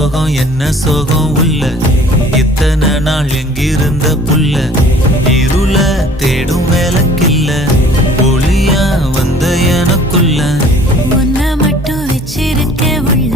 சோகம் என்ன சோகம் உள்ள இத்தனை நாள் எங்கிருந்த புல்ல இருள தேடும் வேலைக்கில்ல ஒளியா வந்த எனக்குள்ள உன்னை மட்டும் வச்சிருக்க உள்ள